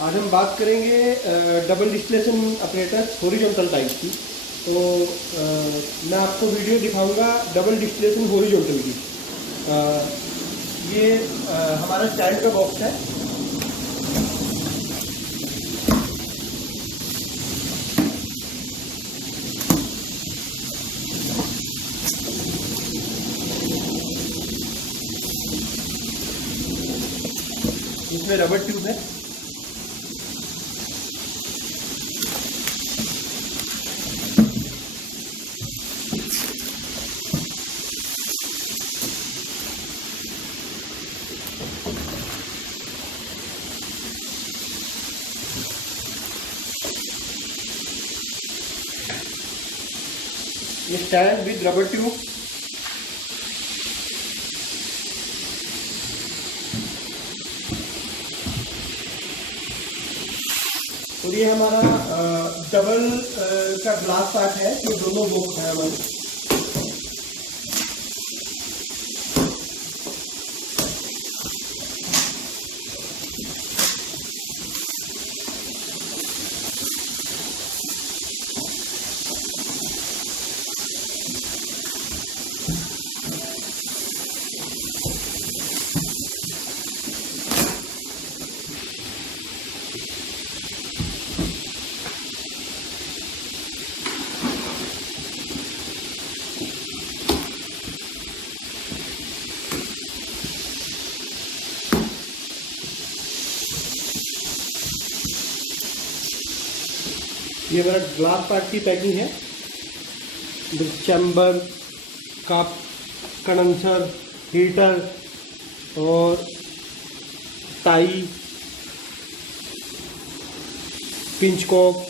आज हम बात करेंगे double distillation apparatus horizontal type की। तो मैं आपको वीडियो दिखाऊंगा डबल डिस्टिलेशन हॉरिजॉन्टल की। ये हमारा स्टैंड का बॉक्स है। इसमें रबर ट्यूब है। ये स्टैंड विद रबर ट्यूब। और ये हमारा डबल का ग्लास पार्ट है। ये दोनों बॉक्स है हमारे। ये मेरा ग्लास पार्ट की पैकिंग है। चैम्बर, कप, कंडेंसर, हीटर और टाई, पिंच कॉक,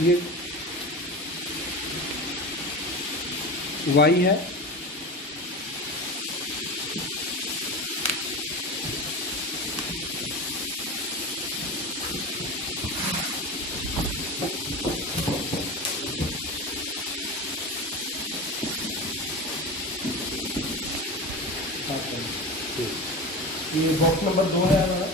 ये वाई है। ये बॉक्स नंबर 2 है हमारा।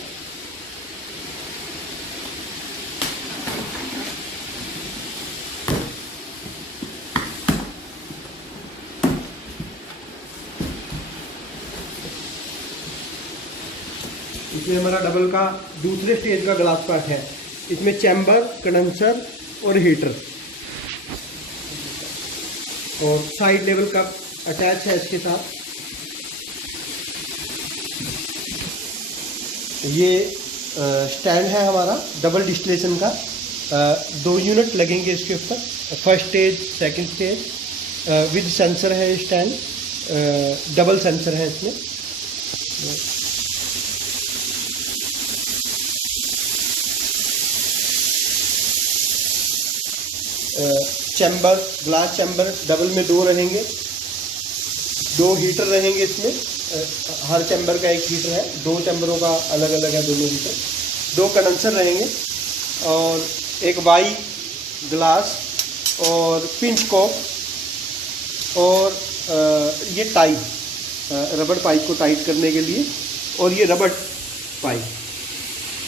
इसमें हमारा डबल का दूसरे स्टेज का ग्लास पार्ट है। इसमें चैम्बर, कंडेंसर और हीटर और साइड लेवल का अटैच है इसके साथ। ये स्टैंड है हमारा डबल डिस्टिलेशन का। 2 यूनिट लगेंगे इसके ऊपर। First stage, second stage with sensor है। ये स्टैंड डबल सेंसर है इसमें। चैम्बर, ग्लास चैम्बर डबल में 2 रहेंगे। 2 हीटर रहेंगे इसमें। हर चैम्बर का एक हीटर है। 2 चैम्बरों का अलग अलग है दोनों हीटर। 2 कंडेंसर रहेंगे और एक वाई ग्लास और पिंच कॉक और ये टाई, रबर पाइप को टाइट करने के लिए। और ये रबर पाइप।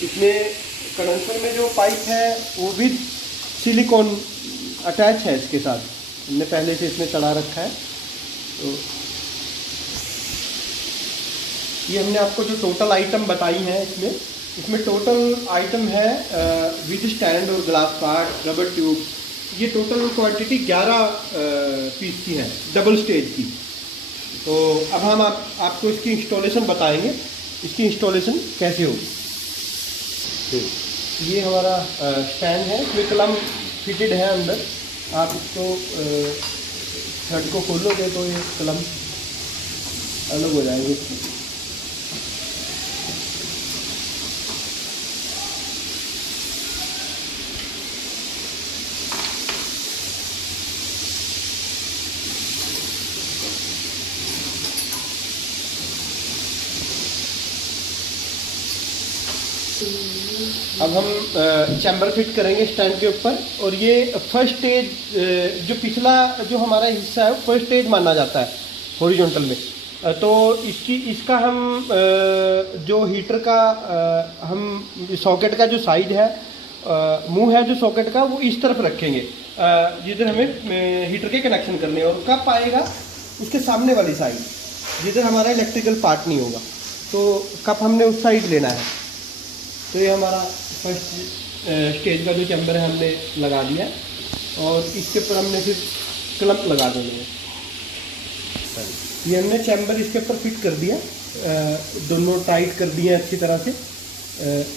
इसमें कंडेंसर में जो पाइप है वो भी सिलिकॉन अटैच है इसके साथ। हमने पहले से इसमें चढ़ा रखा है। तो ये हमने आपको जो टोटल आइटम बताई हैं इसमें टोटल आइटम है विद स्टैंड और ग्लास पार्ट, रबर ट्यूब। ये टोटल क्वांटिटी 11 पीस की है डबल स्टेज की। तो अब हम आपको इसकी इंस्टॉलेशन बताएंगे, इसकी इंस्टॉलेशन कैसे होगी। ये हमारा स्टैंड है। इसमें कलम फिटेड है अंदर। आप इसको थ्रेड को खोलोगे तो ये कलम अलग हो जाएंगे। अब हम चैम्बर फिट करेंगे स्टैंड के ऊपर। और ये फर्स्ट स्टेज, जो पिछला जो हमारा हिस्सा है फर्स्ट स्टेज माना जाता है हॉरिजॉन्टल में। तो इसका हम जो हीटर का हम सॉकेट का जो साइज है, मुंह है जो सॉकेट का, वो इस तरफ रखेंगे जिधर हमें हीटर के कनेक्शन करने हैं, और कप आएगा उसके सामने वाली साइड जिधर हमारा इलेक्ट्रिकल पार्ट नहीं होगा, तो कप हमने उस साइड लेना है। तो ये हमारा फर्स्ट स्टेज का जो चैम्बर है हमने लगा दिया, और इसके ऊपर हमने फिर क्लम्प लगा देने हैं। ये हमने चैम्बर इसके ऊपर फिट कर दिया, दोनों टाइट कर दिए अच्छी तरह से।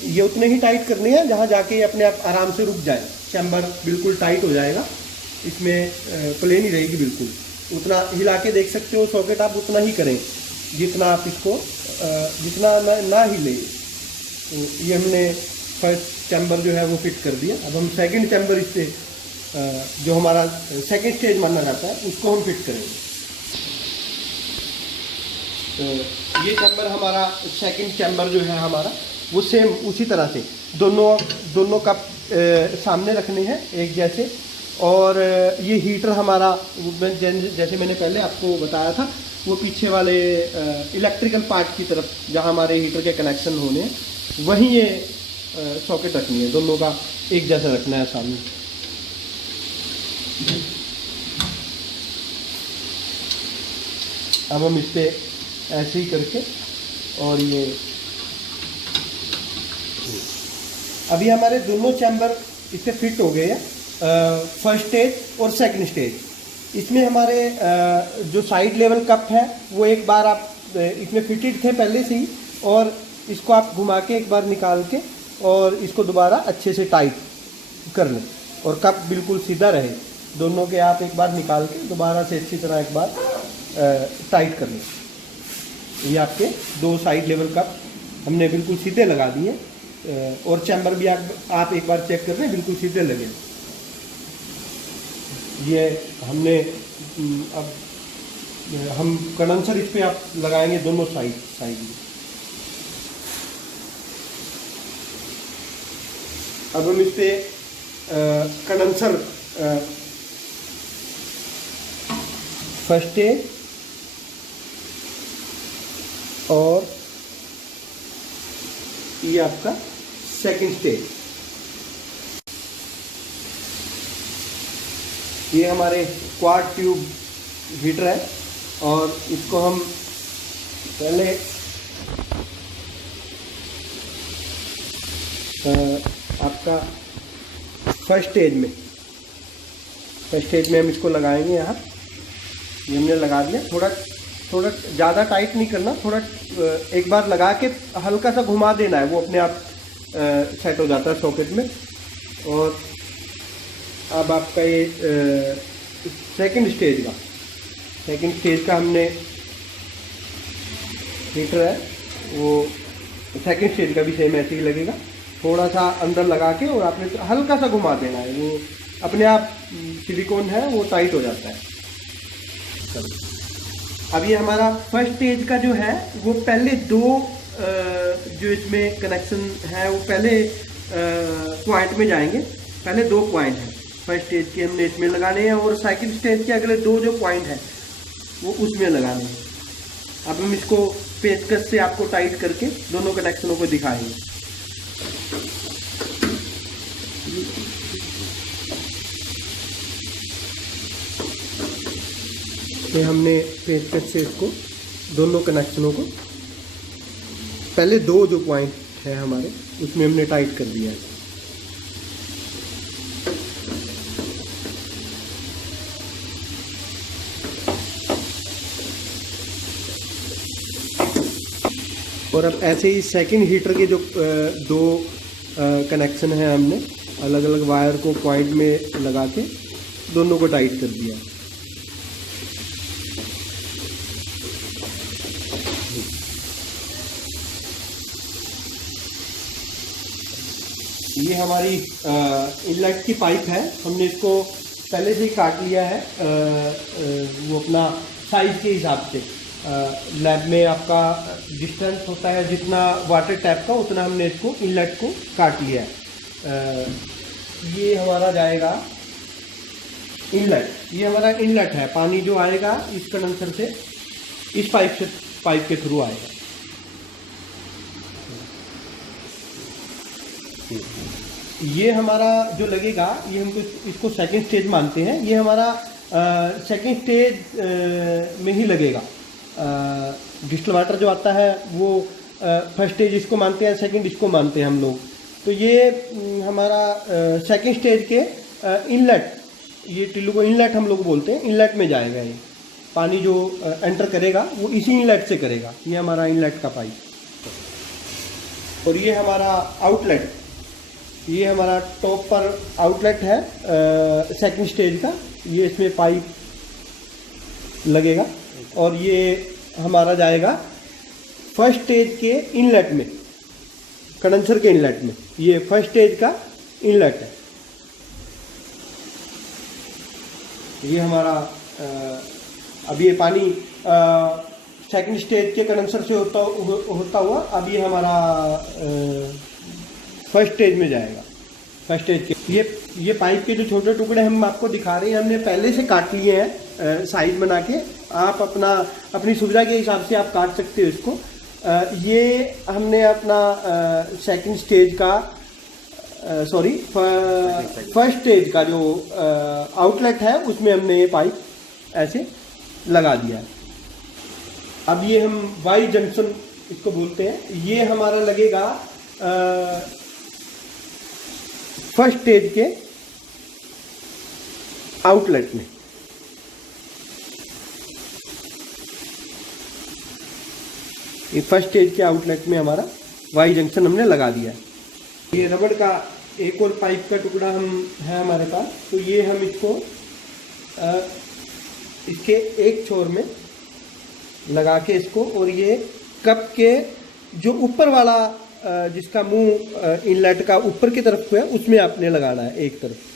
ये उतने ही टाइट करने हैं जहाँ जाके ये अपने आप आराम से रुक जाए, चैम्बर बिल्कुल टाइट हो जाएगा, इसमें प्लेन ही रहेगी बिल्कुल। उतना हिला के देख सकते हो सॉकेट, आप उतना ही करें जितना आप इसको जितना ना हिले। तो ये हमने फर्स्ट चैम्बर जो है वो फिट कर दिया। अब हम सेकंड चैम्बर इससे जो हमारा सेकंड स्टेज माना जाता है उसको हम फिट करेंगे। तो ये चैम्बर हमारा सेकंड चैम्बर जो है हमारा वो सेम उसी तरह से दोनों कप सामने रखने हैं एक जैसे। और ये हीटर हमारा जैसे मैंने पहले आपको बताया था, वो पीछे वाले इलेक्ट्रिकल पार्ट की तरफ जहाँ हमारे हीटर के कनेक्शन होने हैं, वहीं ये सॉकेट रखनी है, दोनों का एक जैसा रखना है सामने। अब हम इस पर ऐसे ही करके, और ये अभी हमारे दोनों चैम्बर इससे फिट हो गए हैं, फर्स्ट स्टेज और सेकंड स्टेज। इसमें हमारे जो साइड लेवल कप है वो एक बार आप इसमें फिटेड थे पहले से ही, और इसको आप घुमा के एक बार निकाल के और इसको दोबारा अच्छे से टाइट कर लें, और कप बिल्कुल सीधा रहे। दोनों के आप एक बार निकाल के दोबारा से अच्छी तरह एक बार टाइट कर लें। ये आपके दो साइड लेवल कप हमने बिल्कुल सीधे लगा दिए, और चैम्बर भी आप एक बार चेक कर लें बिल्कुल सीधे लगे। ये हमने अब हम कंडेंसर इस पे आप लगाएंगे दोनों साइड में। अब हम इस पे कंडेंसर फर्स्ट स्टेज और ये आपका सेकंड स्टेज, ये हमारे क्वाड ट्यूब हीटर है, और इसको हम पहले आपका फर्स्ट स्टेज में हम इसको लगाएंगे। यहाँ ये हमने लगा दिया, थोड़ा ज़्यादा टाइट नहीं करना, थोड़ा एक बार लगा के हल्का सा घुमा देना है, वो अपने आप सेट हो जाता है सॉकेट में। और अब आपका ये सेकंड स्टेज का हमने हीटर है, वो सेकंड स्टेज का भी सेम ऐसे ही लगेगा, थोड़ा सा अंदर लगा के और आपने हल्का सा घुमा देना है, वो अपने आप सिलिकॉन है वो टाइट हो जाता है। अब ये हमारा फर्स्ट स्टेज का जो है वो पहले दो जो इसमें कनेक्शन है वो पहले पॉइंट में जाएंगे। पहले दो पॉइंट हैं फर्स्ट स्टेज के हमने इसमें लगाने हैं, और सेकंड स्टेज के अगले दो जो पॉइंट हैं वो उसमें लगाने हैं। अब हम इसको पेचकस से आपको टाइट करके दोनों कनेक्शनों को दिखाएंगे। तो हमने पेचकस से इसको दोनों कनेक्शनों को पहले दो जो पॉइंट है हमारे उसमें हमने टाइट कर दिया है। और अब ऐसे ही सेकंड हीटर के जो दो कनेक्शन है हमने अलग अलग वायर को पॉइंट में लगा के दोनों को टाइट कर दिया। ये हमारी इनलेट की पाइप है, हमने इसको पहले से ही काट लिया है वो अपना साइज के हिसाब से। लैब में आपका डिस्टेंस होता है जितना वाटर टैप का, उतना हमने इसको इनलेट को काट लिया है। ये हमारा जाएगा इनलेट, ये हमारा इनलेट है, पानी जो आएगा इस कंडेंसर से इस पाइप के थ्रू आएगा। ये हमारा जो लगेगा, ये हमको इसको सेकंड स्टेज मानते हैं। ये हमारा सेकंड स्टेज में ही लगेगा। डिस्टिल वाटर जो आता है वो फर्स्ट स्टेज इसको मानते हैं, सेकंड इसको मानते हैं हम लोग। तो ये हमारा सेकंड स्टेज के इनलेट, ये टिल्लू को इनलेट हम लोग बोलते हैं, इनलेट में जाएगा। ये पानी जो एंटर करेगा वो इसी इनलेट से करेगा। ये हमारा इनलेट का पाइप। और ये हमारा आउटलेट, ये हमारा टॉप पर आउटलेट है सेकंड स्टेज का। ये इसमें पाइप लगेगा और ये हमारा जाएगा फर्स्ट स्टेज के इनलेट में, कंडेंसर के इनलेट में। ये फर्स्ट स्टेज का इनलेट है। ये हमारा अब ये पानी सेकंड स्टेज के कंडेंसर से होता हुआ अब ये हमारा फर्स्ट स्टेज में जाएगा। फर्स्ट स्टेज के ये पाइप के जो छोटे टुकड़े हम आपको दिखा रहे हैं, हमने पहले से काट लिए हैं साइज बना के। आप अपनी सुविधा के हिसाब से आप काट सकते हो इसको। ये हमने अपना सेकंड स्टेज का फर्स्ट स्टेज का जो आउटलेट है उसमें हमने ये पाइप ऐसे लगा दिया है। अब ये हम वाई जंक्शन इसको बोलते हैं। ये हमारा लगेगा फर्स्ट स्टेज के आउटलेट में। ये फर्स्ट स्टेज के आउटलेट में हमारा वाई जंक्शन हमने लगा दिया है। ये रबड़ का एक और पाइप का टुकड़ा है हमारे पास। तो ये हम इसको इसके एक छोर में लगा के इसको, और ये कप के जो ऊपर वाला जिसका मुंह इनलेट का ऊपर की तरफ है उसमें आपने लगाना है एक तरफ।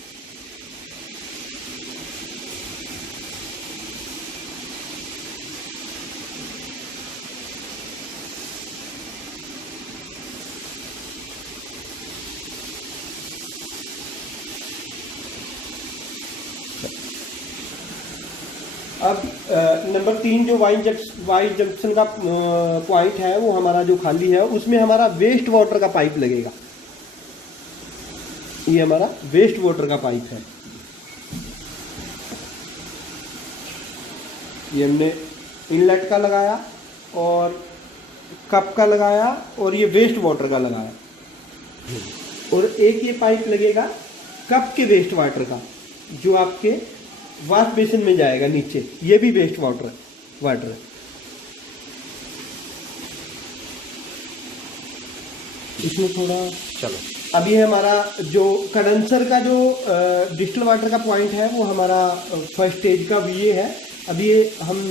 अब नंबर 3 जो वाई जंक्शन का पॉइंट है वो हमारा जो खाली है उसमें हमारा वेस्ट वाटर का पाइप लगेगा। ये हमारा वेस्ट वाटर का पाइप है। ये हमने इनलेट का लगाया और कप का लगाया और ये वेस्ट वाटर का लगाया। और एक ये पाइप लगेगा कप के वेस्ट वाटर का जो आपके वॉश बेसिन में जाएगा नीचे। ये भी वेस्ट वाटर है। इसमें थोड़ा चलो। अब ये हमारा जो कंडेंसर का जो डिस्टिल वाटर का पॉइंट है वो हमारा फर्स्ट स्टेज का ये है। अब ये हम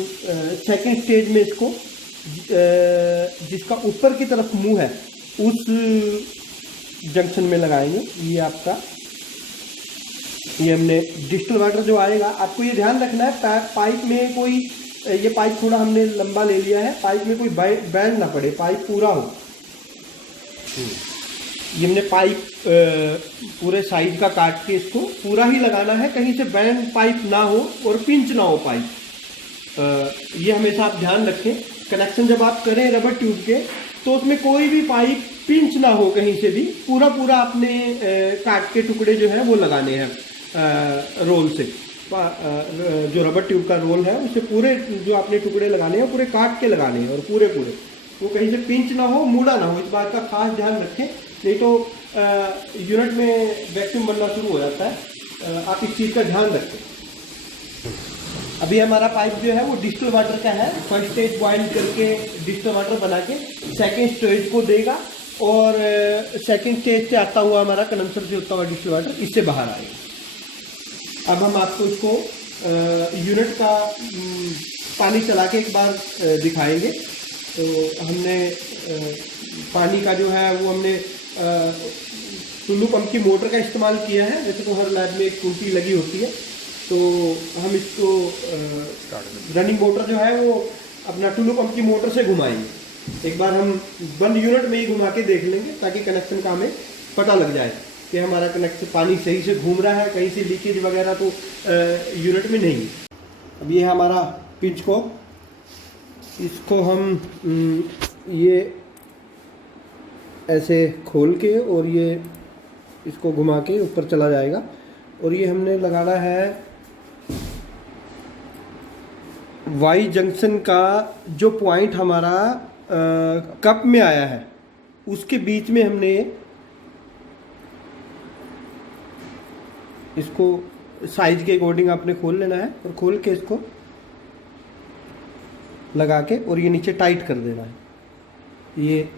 सेकंड स्टेज में इसको जिसका ऊपर की तरफ मुंह है उस जंक्शन में लगाएंगे। ये आपका ये हमने डिस्टिल वाटर जो आएगा, आपको ये ध्यान रखना है पाइप में कोई, ये पाइप थोड़ा हमने लंबा ले लिया है, पाइप में कोई बैंड ना पड़े, पाइप पूरा हो। ये हमने पाइप पूरे साइज का काट के इसको पूरा ही लगाना है, कहीं से बैंड पाइप ना हो और पिंच ना हो पाइप। ये हमेशा आप ध्यान रखें। कनेक्शन जब आप करें रबर ट्यूब के तो उसमें कोई भी पाइप पिंच ना हो कहीं से भी। पूरा आपने काट के टुकड़े जो है वो लगाने हैं रोल से। जो रबर ट्यूब का रोल है उसे पूरे जो आपने टुकड़े लगाने हैं पूरे काट के लगाने हैं और पूरे वो कहीं से पिंच ना हो, मुड़ा ना हो। इस बात का खास ध्यान रखें, नहीं तो यूनिट में वैक्यूम बनना शुरू हो जाता है। आप इस चीज़ का ध्यान रखें। अभी हमारा पाइप जो है वो डिस्टिल वाटर का है। फर्स्ट स्टेज बॉइल करके डिस्टिल वाटर बना के सेकेंड स्टेज को देगा और सेकेंड स्टेज से आता हुआ हमारा कंडेंसर से होता हुआ डिस्टिल वाटर इससे बाहर आएगा। अब हम आपको इसको यूनिट का पानी चला के एक बार दिखाएंगे। तो हमने पानी का जो है वो हमने टुल्लू पंप की मोटर का इस्तेमाल किया है। वैसे तो हर लैब में एक टूटी लगी होती है, तो हम इसको रनिंग मोटर जो है वो अपना टुल्लू पंप की मोटर से घुमाएंगे। एक बार हम बंद यूनिट में ही घुमा के देख लेंगे ताकि कनेक्शन का हमें पता लग जाए कि हमारा कनेक्शन पानी सही से घूम रहा है, कहीं से लीकेज वगैरह तो यूनिट में नहीं है। अब ये हमारा पिंच को इसको हम ये ऐसे खोल के और ये इसको घुमा के ऊपर चला जाएगा। और ये हमने लगाना है वाई जंक्शन का जो पॉइंट हमारा कप में आया है उसके बीच में हमने इसको साइज के अकॉर्डिंग आपने खोल लेना है और खोल के इसको लगा के और ये नीचे टाइट कर देना है। ये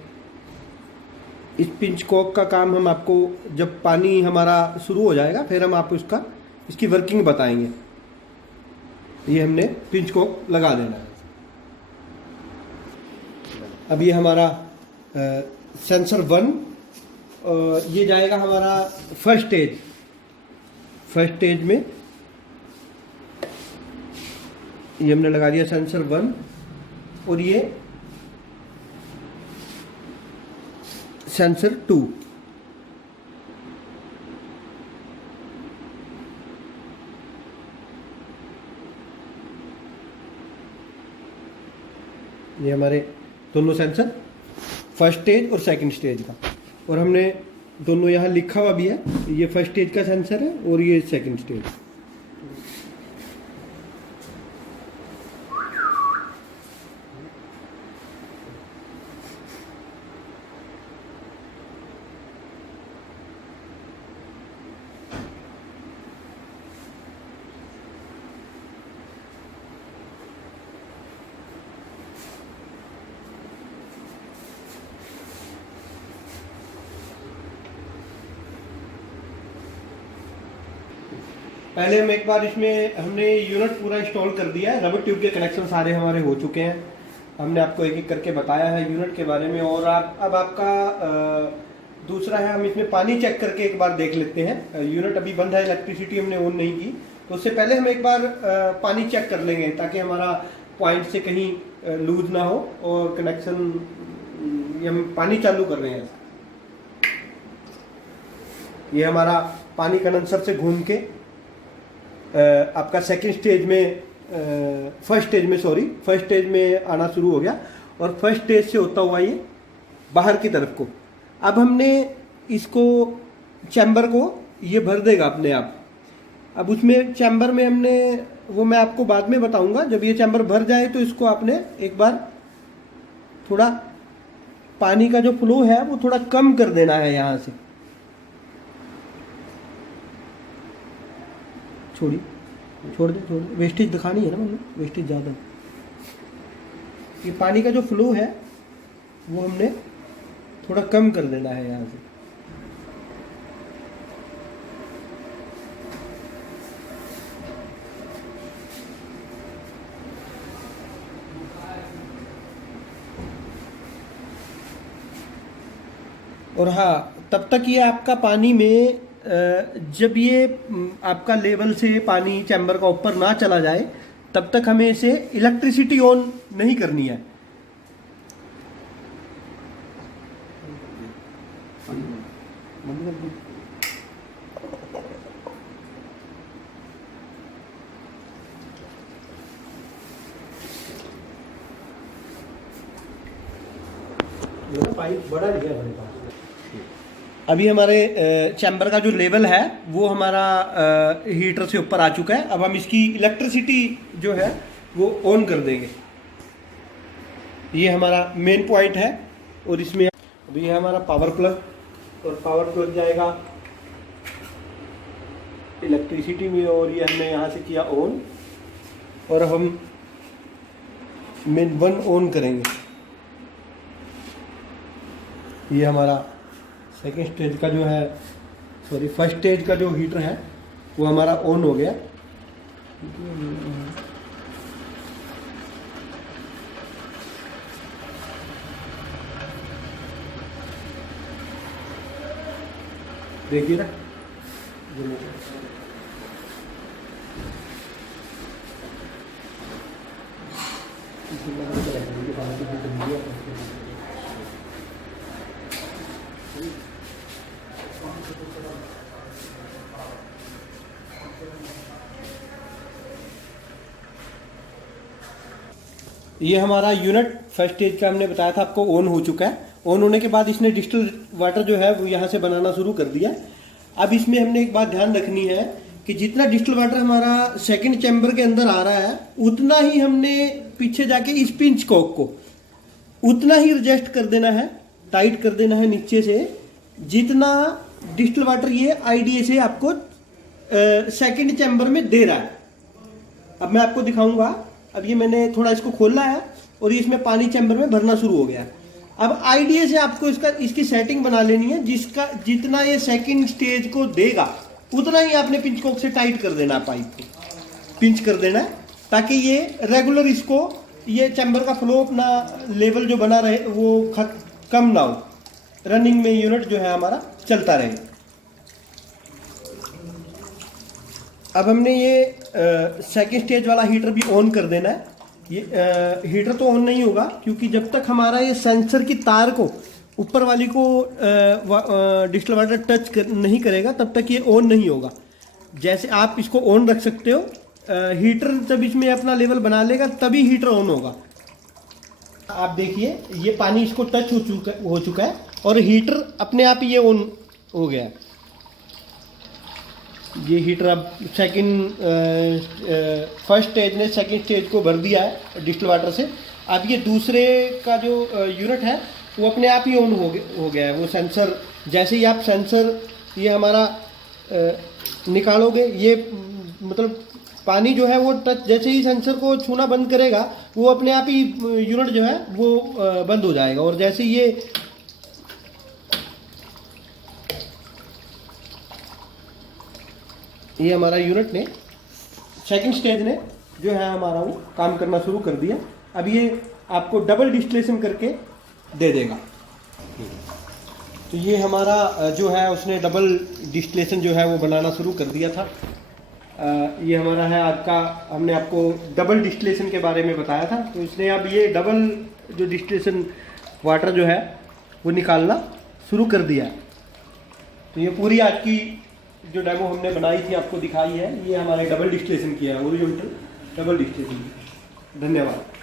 इस पिंच कॉक का काम हम आपको जब पानी हमारा शुरू हो जाएगा फिर हम आपको इसकी वर्किंग बताएंगे। ये हमने पिंच कॉक लगा देना है। अब ये हमारा सेंसर 1 ये जाएगा हमारा फर्स्ट स्टेज में। ये हमने लगा दिया सेंसर 1 और ये सेंसर 2। ये हमारे दोनों सेंसर फर्स्ट स्टेज और सेकंड स्टेज का, और हमने दोनों यहाँ लिखा हुआ भी है। ये फर्स्ट स्टेज का सेंसर है और ये सेकंड स्टेज। पहले हम एक बार इसमें हमने यूनिट पूरा इंस्टॉल कर दिया है। रबर ट्यूब के कनेक्शन सारे हमारे हो चुके हैं। हमने आपको एक एक करके बताया है यूनिट के बारे में। और अब आपका दूसरा है, हम इसमें पानी चेक करके एक बार देख लेते हैं। यूनिट अभी बंद है, इलेक्ट्रिसिटी हमने ऑन नहीं की, तो उससे पहले हम एक बार पानी चेक कर लेंगे ताकि हमारा पॉइंट से कहीं लूज ना हो और कनेक्शन। ये हम पानी चालू कर रहे हैं। ये हमारा पानी कंडेंसर से घूम के आपका सेकंड स्टेज में फर्स्ट स्टेज में आना शुरू हो गया और फर्स्ट स्टेज से होता हुआ ये बाहर की तरफ को। अब हमने इसको चैम्बर को ये भर देगा अपने आप। अब उसमें चैम्बर में हमने वो मैं आपको बाद में बताऊंगा। जब ये चैम्बर भर जाए तो इसको आपने एक बार थोड़ा पानी का जो फ्लो है वो थोड़ा कम कर देना है। यहाँ से छोड़ दे वेस्टेज दिखानी है ना, मतलब वेस्टेज ज़्यादा। ये पानी का जो फ्लो है वो हमने थोड़ा कम कर देना है यहाँ से। और हाँ, तब तक ये आपका पानी में जब ये आपका लेवल से पानी चैम्बर का ऊपर ना चला जाए तब तक हमें इसे इलेक्ट्रिसिटी ऑन नहीं करनी है। पाइप बड़ा नहीं है हमारे पास। अभी हमारे चैम्बर का जो लेवल है वो हमारा हीटर से ऊपर आ चुका है। अब हम इसकी इलेक्ट्रिसिटी जो है वो ऑन कर देंगे। ये हमारा मेन पॉइंट है और इसमें अभी है हमारा पावर प्लग, और पावर प्लग जाएगा इलेक्ट्रिसिटी में, और ये हमने यहाँ से किया ऑन, और हम मेन 1 ऑन करेंगे। ये हमारा सेकेंड स्टेज का जो है फर्स्ट स्टेज का जो हीटर है वो हमारा ऑन हो गया। देखिए ना, ये हमारा यूनिट फर्स्ट स्टेज का हमने बताया था आपको ऑन हो चुका है। ऑन होने के बाद इसने डिस्टिल वाटर जो है वो यहाँ से बनाना शुरू कर दिया। अब इसमें हमने एक बात ध्यान रखनी है कि जितना डिस्टिल वाटर हमारा सेकंड चैम्बर के अंदर आ रहा है उतना ही हमने पीछे जाके इस पिंच कॉक को उतना ही एडजस्ट कर देना है, टाइट कर देना है नीचे से, जितना डिस्टिल वाटर ये आईडीए से आपको सेकंड चैम्बर में दे रहा है। अब मैं आपको दिखाऊंगा। अब ये मैंने थोड़ा इसको खोला है और ये इसमें पानी चैम्बर में भरना शुरू हो गया। अब आईडीए से आपको इसकी सेटिंग बना लेनी है, जिसका जितना ये सेकंड स्टेज को देगा उतना ही आपने पिंच कॉक से टाइट कर देना है, पाइप को पिंच कर देना है, ताकि ये रेगुलर इसको ये चैम्बर का फ्लो अपना लेवल जो बना रहे वो कम ना हो, रनिंग में यूनिट जो है हमारा चलता रहे। अब हमने ये सेकंड स्टेज वाला हीटर भी ऑन कर देना है। ये हीटर तो ऑन नहीं होगा क्योंकि जब तक हमारा ये सेंसर की तार को ऊपर वाली को डिस्टिल वाटर टच नहीं करेगा तब तक ये ऑन नहीं होगा। जैसे आप इसको ऑन रख सकते हो, हीटर जब इसमें अपना लेवल बना लेगा तभी हीटर ऑन होगा। आप देखिए ये पानी इसको टच हो चुका है और हीटर अपने आप ये ऑन हो गया। ये हीटर अब फर्स्ट स्टेज ने सेकंड स्टेज को भर दिया है डिस्टिल वाटर से। अब ये दूसरे का जो यूनिट है वो अपने आप ही ऑन हो गया है। वो सेंसर जैसे ही आप सेंसर ये हमारा निकालोगे, ये मतलब पानी जो है वो टच जैसे ही सेंसर को छूना बंद करेगा वो अपने आप ही यूनिट जो है वो बंद हो जाएगा। और जैसे ये हमारा यूनिट ने सेकंड स्टेज ने जो है हमारा वो काम करना शुरू कर दिया। अब ये आपको डबल डिस्टिलेशन करके दे देगा। तो ये हमारा जो है उसने डबल डिस्टिलेशन जो है वो बनाना शुरू कर दिया था। ये हमारा है आज का, हमने आपको डबल डिस्टिलेशन के बारे में बताया था। तो इसने अब ये डबल जो डिस्टिलेशन वाटर जो है वो निकालना शुरू कर दिया। तो ये पूरी आज की जो डेमो हमने बनाई थी आपको दिखाई है, ये हमारे डबल डिस्टिलेशन किया है, ओरिजेंटल डबल डिस्टिलेशन। धन्यवाद।